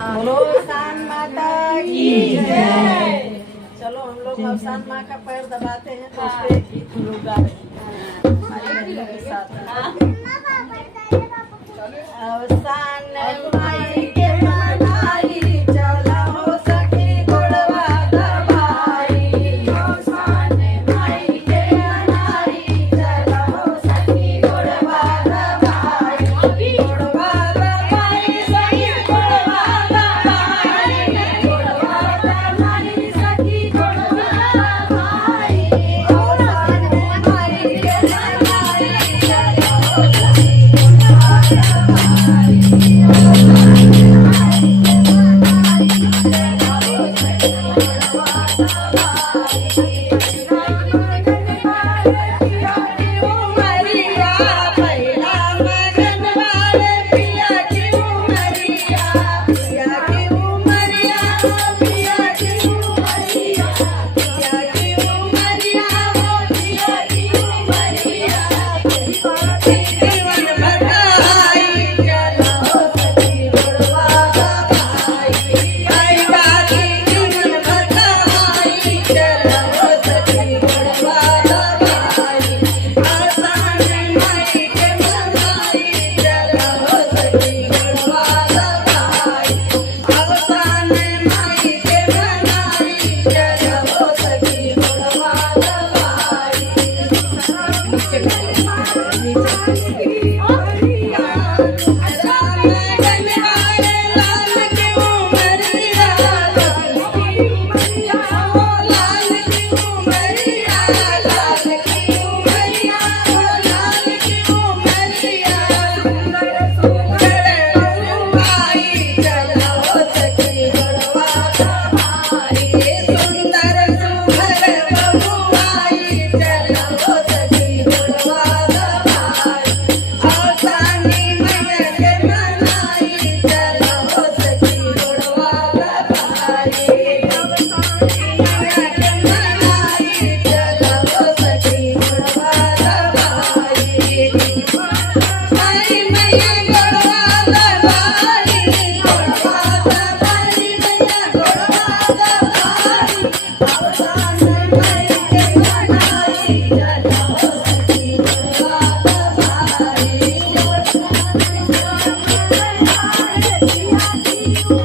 बोलो सान माता की जय। चलो हम लोग अब सान माँ का पैर दबाते हैं तो उस पे गीत हम लोग गा रहे हैं हमारी बहनों के साथ। सान माई के मनाई चला हो सखी गोड़वा दबाई। सान माई के मनाई चला हो सखी गोड़वा दबाई। गोड़वा दबाई सखी गोड़वा दबाई। गोड़वा दबाई सखी गोड़वा दबाई। सान माई के मनाई चला हो सखी Thank you.